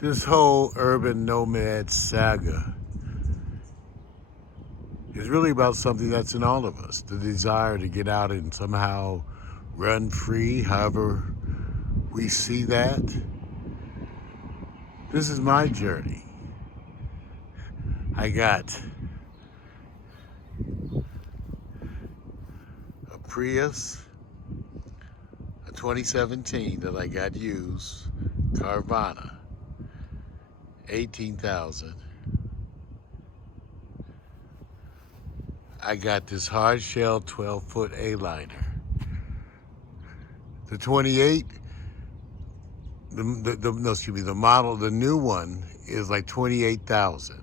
This whole urban nomad saga is really about something that's in all of us, the desire to get out and somehow run free, however we see that. This is my journey. I got a Prius, a 2017 that I got used, Carvana, 18,000. I got this hard shell 12-foot A-liner. The 28, the model, the new one is like 28,000.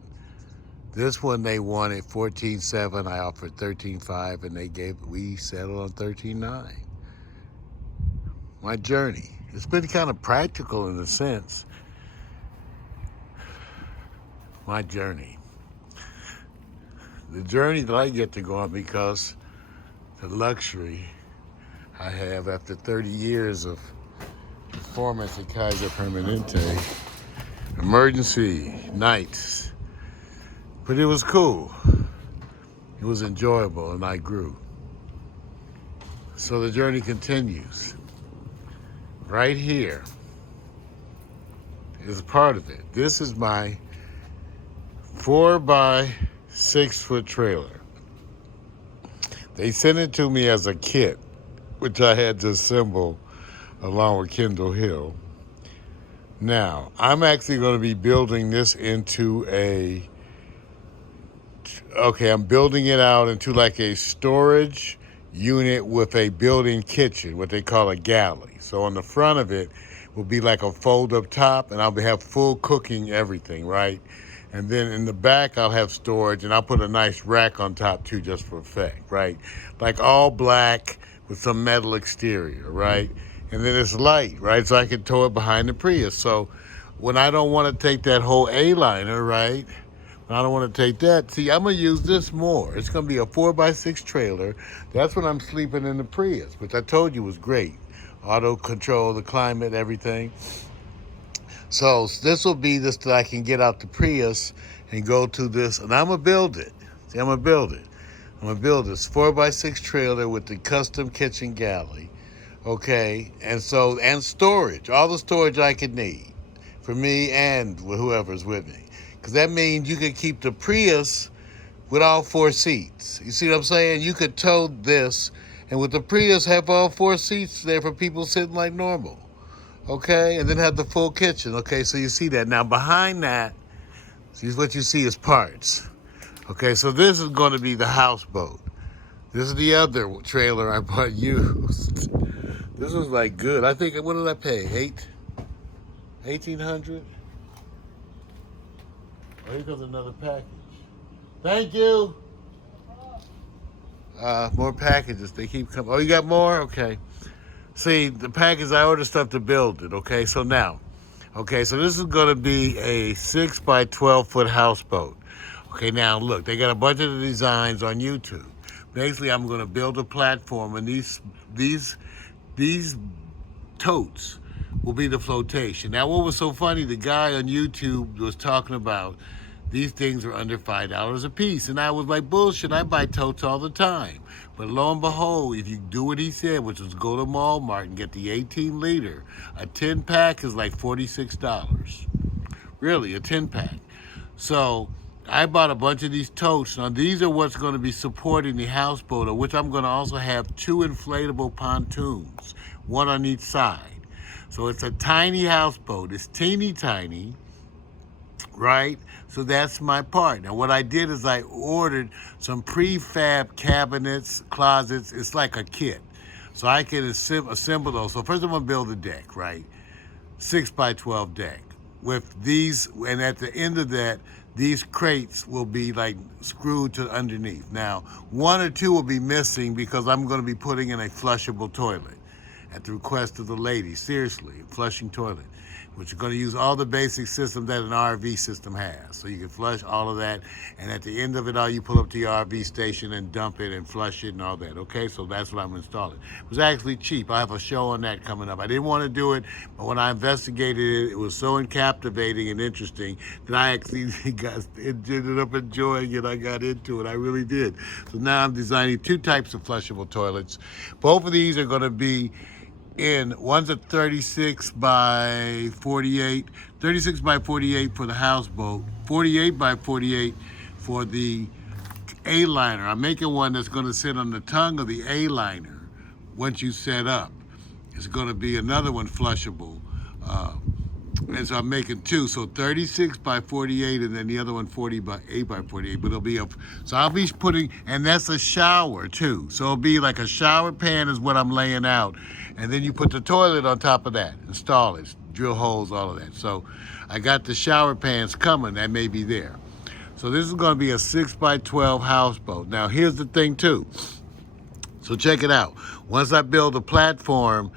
This one they wanted 14.7. I offered 13.5, and we settled on 13.9. My journey. It's been kind of practical in a sense. My journey. The journey that I get to go on because the luxury I have after 30 years of performance at Kaiser Permanente, emergency nights. But it was cool. It was enjoyable, and I grew. So the journey continues. Right here is a part of it. This is my 4 by 6 foot trailer. They sent it to me as a kit, which I had to assemble along with Kendall Hill. Now, I'm actually going to be building this into I'm building it out into like a storage unit with a built-in kitchen, what they call a galley. So on the front of it will be like a fold-up top, and I'll have full cooking everything, right? And then in the back, I'll have storage, and I'll put a nice rack on top too, just for effect, right? Like all black with some metal exterior, right? And then it's light, right? So I can tow it behind the Prius. So when I don't want to take that whole A-liner, right? I don't want to take that. See, I'm going to use this more. It's going to be a 4x6 trailer. That's when I'm sleeping in the Prius, which I told you was great. Auto control, the climate, everything. So this will be this that I can get out the Prius and go to this, and I'm going to build it. See, I'm going to build it. I'm going to build this 4x6 trailer with the custom kitchen galley. Okay, and storage, all the storage I could need for me and whoever's with me. Because that means you could keep the Prius with all 4 seats. You see what I'm saying? You could tow this, and with the Prius, have all 4 seats there for people sitting like normal. Okay? And then have the full kitchen. Okay, so you see that. Now, behind that, see what you see is parts. Okay, so this is going to be the houseboat. This is the other trailer I bought used. This was like good. I think, what did I pay? $1,800? Oh, here comes another package. Thank you. More packages. They keep coming. Oh, you got more? Okay. See, the package, I ordered stuff to build it. Okay, so this is going to be a 6 by 12 foot houseboat. Okay, now look, they got a bunch of the designs on YouTube. Basically, I'm going to build a platform, and these totes will be the flotation. Now, what was so funny, the guy on YouTube was talking about these things are under $5 a piece. And I was like, bullshit, I buy totes all the time. But lo and behold, if you do what he said, which was go to Walmart and get the 18 liter, a 10 pack is like $46. Really, a 10 pack. So I bought a bunch of these totes. Now, these are what's going to be supporting the houseboat, of which I'm going to also have 2 inflatable pontoons, one on each side. So it's a tiny houseboat. It's teeny tiny, right? So that's my part. Now, what I did is I ordered some prefab cabinets, closets. It's like a kit. So I can assemble those. So first I'm going to build a deck, right? 6 by 12 deck. With these, and at the end of that, these crates will be like screwed to underneath. Now, 1 or 2 will be missing because I'm going to be putting in a flushable toilet at the request of the lady. Seriously, flushing toilet. which is going to use all the basic systems that an RV system has. So you can flush all of that, and at the end of it all, you pull up to your RV station and dump it and flush it and all that, okay? So that's what I'm installing. It was actually cheap. I have a show on that coming up. I didn't want to do it, but when I investigated it, it was so captivating and interesting that I actually ended up enjoying it. I got into it. I really did. So now I'm designing 2 types of flushable toilets. Both of these are going to be one's a 36 by 48, 36 by 48 for the houseboat, 48 by 48 for the A-liner. I'm making one that's going to sit on the tongue of the A-liner once you set up. It's going to be another one flushable. And so I'm making 2, so 36 by 48, and then the other one 40 by 8 by 48. But it'll be so I'll be putting, and that's a shower too. So it'll be like a shower pan is what I'm laying out, and then you put the toilet on top of that, install it, drill holes, all of that. So I got the shower pans coming. That may be there. So this is going to be a 6 by 12 houseboat. Now here's the thing too. So check it out. Once I build a platform,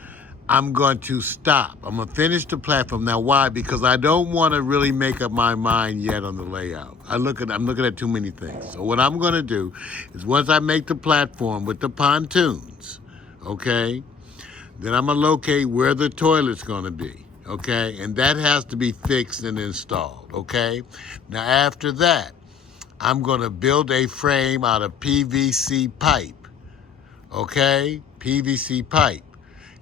I'm going to stop. I'm going to finish the platform. Now, why? Because I don't want to really make up my mind yet on the layout. I'm looking at too many things. So what I'm going to do is once I make the platform with the pontoons, okay, then I'm going to locate where the toilet's going to be, okay? And that has to be fixed and installed, okay? Now, after that, I'm going to build a frame out of PVC pipe, okay? PVC pipe.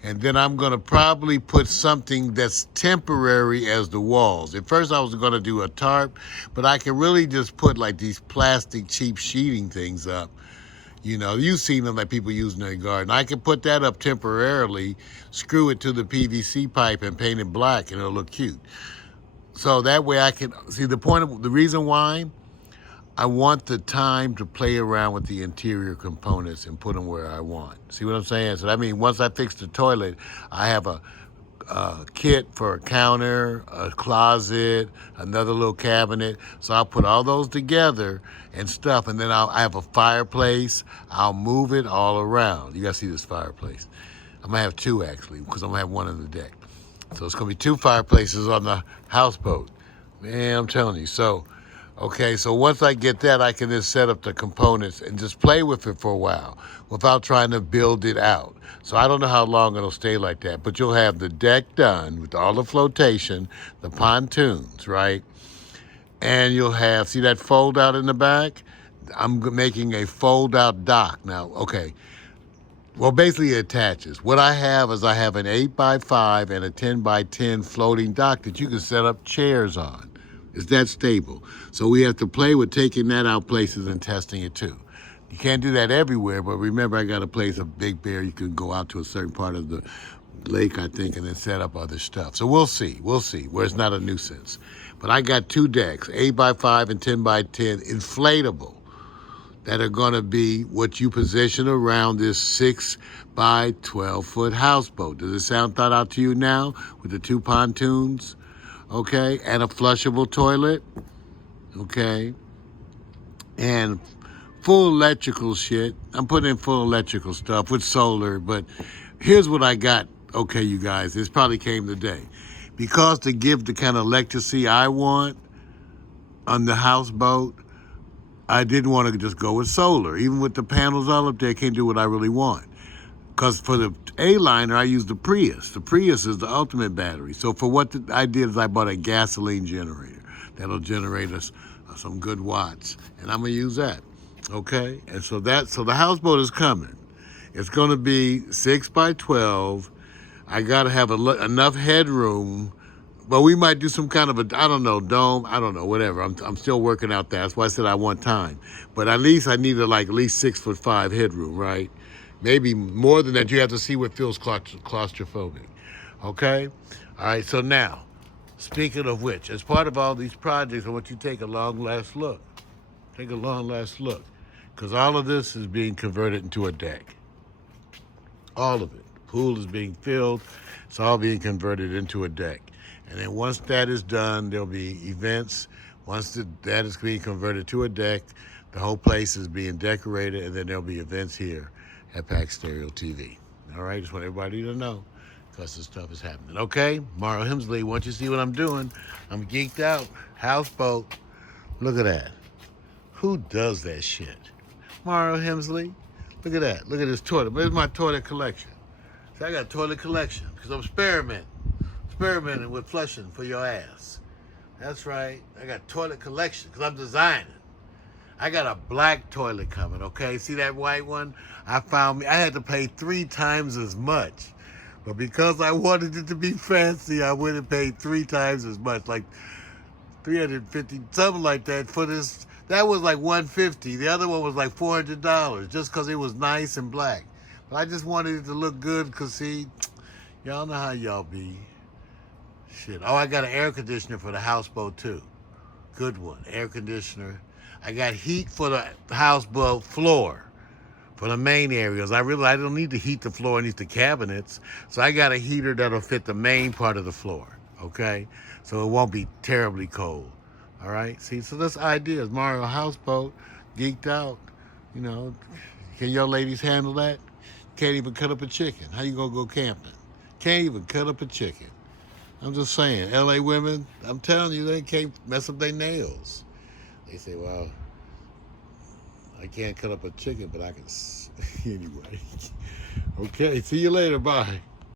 And then I'm going to probably put something that's temporary as the walls. At first I was going to do a tarp, but I can really just put like these plastic cheap sheeting things up. You know, you've seen them that people use in their garden. I can put that up temporarily, screw it to the PVC pipe and paint it black, and it'll look cute. So that way I can, see the reason why, I want the time to play around with the interior components and put them where I want. See what I'm saying? So that means once I fix the toilet, I have a kit for a counter, a closet, another little cabinet. So I'll put all those together and stuff, and then I have a fireplace. I'll move it all around. You guys see this fireplace? I'm gonna have 2 actually, because I'm gonna have one on the deck. So it's gonna be 2 fireplaces on the houseboat. Man, I'm telling you. So, okay, so once I get that, I can just set up the components and just play with it for a while without trying to build it out. So I don't know how long it'll stay like that, but you'll have the deck done with all the flotation, the pontoons, right? And you'll have, see that fold out in the back? I'm making a fold out dock. Now, okay, well, basically it attaches. What I have is I have an 8 by 5 and a 10 by 10 floating dock that you can set up chairs on. It's that stable. So we have to play with taking that out places and testing it too. You can't do that everywhere, but remember I got a place, a Big Bear, you can go out to a certain part of the lake, I think, and then set up other stuff. So we'll see, where it's not a nuisance. But I got 2 decks, 8 by 5 and 10 by 10, inflatable, that are gonna be what you position around this 6 by 12 foot houseboat. Does it sound thought out to you now with the 2 pontoons? Okay, and a flushable toilet, okay, and full electrical shit. I'm putting in full electrical stuff with solar, but here's what I got. Okay, you guys, this probably came today. Because to give the kind of electricity I want on the houseboat, I didn't want to just go with solar. Even with the panels all up there, I can't do what I really want. Because for the A-liner, I use the Prius. The Prius is the ultimate battery. So for what I did is I bought a gasoline generator that'll generate us some good watts, and I'm gonna use that. Okay, and so the houseboat is coming. It's gonna be 6 by 12. I gotta have enough headroom, but we might do some kind of a, I don't know, dome. I don't know, whatever. I'm still working out that. That's why I said I want time. But at least I needed like at least 6'5" headroom, right? Maybe more than that. You have to see what feels claustrophobic. Okay? All right, so now, speaking of which, as part of all these projects, I want you to take a long last look. Take a long last look. Because all of this is being converted into a deck. All of it. The pool is being filled. It's all being converted into a deck. And then once that is done, there'll be events. Once that is being converted to a deck, the whole place is being decorated, and then there'll be events here at Pack Stereo TV. All right, just want everybody to know. because the stuff is happening. Okay, Mario Hemsley, once you see what I'm doing, I'm geeked out. Houseboat. Look at that. Who does that shit? Mario Hemsley. Look at that. Look at this toilet. Where's my toilet collection? See, I got a toilet collection because I'm experimenting with flushing for your ass. That's right. I got toilet collection because I'm designing. I got a black toilet coming, okay? See that white one? I had to pay 3 times as much. But because I wanted it to be fancy, I went and paid 3 times as much, like 350, something like that for this. That was like $150. The other one was like $400 just because it was nice and black. But I just wanted it to look good because, see, y'all know how y'all be. Shit. Oh, I got an air conditioner for the houseboat, too. Good one. Air conditioner. I got heat for the houseboat floor, for the main areas. I don't need to heat the floor underneath the cabinets. So I got a heater that'll fit the main part of the floor, okay? So it won't be terribly cold, all right? See, so that's ideas. Mario Houseboat, geeked out, you know. Can your ladies handle that? Can't even cut up a chicken. How you gonna go camping? Can't even cut up a chicken. I'm just saying, LA women, I'm telling you, they can't mess up their nails. They say, well, I can't cut up a chicken, but I can. Anyway. Okay, see you later. Bye.